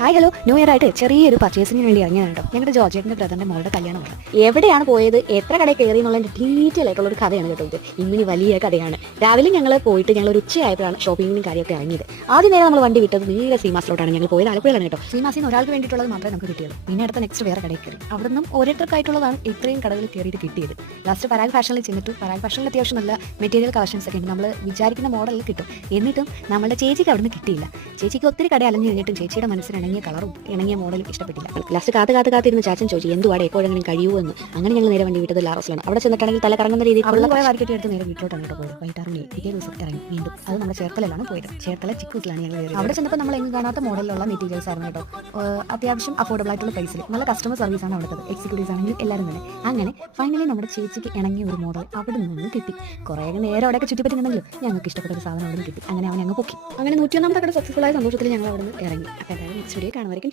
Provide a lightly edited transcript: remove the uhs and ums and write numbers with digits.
Hi hello, new year ആയിട്ട് ചെറിയൊരു പർച്ചേസിന് വേണ്ടി ഇറങ്ങിയാണ് കേട്ടോ. ഞങ്ങളുടെ ജോർജേറ്റിന്റെ ബ്രദറിന്റെ മോളുടെ കല്യാണമാണ്. എവിടെയാണ് പോയത്, എത്ര കടയിൽ കയറി എന്നുള്ളതിന്റെ ഡീറ്റെയിൽ ആയിട്ടുള്ള ഒരു കഥയാണ് കേട്ടോ ഇത്. ഇമ്മിനി വലിയ കഥയാണ്. രാവിലെ ഞങ്ങൾ പോയിട്ട് ഞങ്ങൾ ഒരു ഉച്ചയായപ്പോഴാണ് ഷോപ്പിങ്ങിനും കാര്യമൊക്കെ ഇറങ്ങിയത്. ആദ്യം നേരെ നമ്മൾ വണ്ടി വിട്ടത് നേരെ സീമാസിലോട്ടാണ് ഞങ്ങൾ പോയത്. ആലപ്പുഴയിലാണ് കേട്ടോ. സീമാസിന് ഒരാൾക്ക് വേണ്ടിയിട്ടുള്ളത് മാത്രമേ നമുക്ക് കിട്ടിയുള്ളൂ. പിന്നെ അടുത്ത നെക്സ്റ്റ് വേറെ കടയിൽ കയറി. അവിടെ നിന്നും ഓരോരുത്തർക്കായിട്ടുള്ളതാണ് ഇത്രയും കടകളിൽ കയറിയിട്ട് കിട്ടിയത്. ലാസ്റ്റ് പരാഗ് ഫാഷനിൽ ചെന്നിട്ട് പരാഗ് ഫാഷനിൽ അത്യാവശ്യം നല്ല മെറ്റീരിയൽ കളക്ഷൻസ് ഒക്കെ ഉണ്ട്. നമ്മൾ വിചാരിക്കുന്ന മോഡലിൽ കിട്ടും. എന്നിട്ടും നമ്മുടെ ചേച്ചിക്ക് അവിടെ നിന്ന് കിട്ടിയില്ല. ചേച്ചിക്ക് ഒത്തിരി കട അലഞ്ഞു കഴിഞ്ഞിട്ടും ചേച്ചിയുടെ മനസ്സിന് ഇണങ്ങിയ കളറും ഇണങ്ങിയ മോഡലും ഇഷ്ടപ്പെട്ടില്ല. ലാസ്റ്റ് കാത്തിരുന്ന് ചാച്ചൻ ചോദിച്ചു എന്തുവാടെ എപ്പോഴെങ്കിലും കഴിയുമോ എന്ന്. അങ്ങനെ ഞങ്ങൾ നേരെ വണ്ടി വിട്ടത് ലാറോസിലാണ്. അവിടെ ചെന്നിട്ടാണെങ്കിൽ തല കറങ്ങുന്ന രീതിയിൽ അവിടെ പോയ മാർക്കറ്റ് എടുത്ത് നേരെ വീട്ടിലോട്ടാണ് കേട്ടോ പോയത്. വൈകിട്ടാറ് മണി പിറ്റേ ദിവസം ഇറങ്ങി വീണ്ടും. അത് നമ്മുടെ ചേർത്തലയിലാണ് പോയത്. ചേർത്തല ചിക്കൂസിലാണ് ഞങ്ങൾ കയറിയത്. അവിടെ ചെന്നപ്പോൾ നമ്മൾ എങ്ങും കാണാത്ത മോഡലിലുള്ള മെറ്റീരിയൽസ് ആയിരുന്നു കേട്ടോ. അത്യാവശ്യം അഫോർഡബിൾ ആയിട്ടുള്ള പ്രൈസിൽ നല്ല കസ്റ്റമർ സർവീസ് ആണ് അവിടുത്തെ. എക്സിക്യൂട്ടീവ്സ് ആണെങ്കിൽ എല്ലാവരും തന്നെ. അങ്ങനെ ഫൈനലി നമ്മുടെ ചേച്ചിക്ക് ഇണങ്ങിയ ഒരു മോഡൽ അവിടെ നിന്ന് കിട്ടി. കുറേ നേരം അവിടെയൊക്കെ ചുറ്റിപ്പറ്റി നിന്നെങ്കിലും ഞങ്ങൾക്ക് ഇഷ്ടപ്പെട്ട ഒരു സാധനം അവിടെ നിന്ന് കിട്ടി. അങ്ങനെ അവൻ അങ്ങ് പൊക്കി. അങ്ങനെ 101 കട സക്സസ്ഫുൾ ആയ സന്തോഷത്തിൽ ഞങ്ങൾ അവിടെ നിന്ന് ഇറങ്ങി. അപ്പോൾ എന്തായാലും നെക്സ്റ്റ് വീഡിയോ കാണുമായിരിക്കും.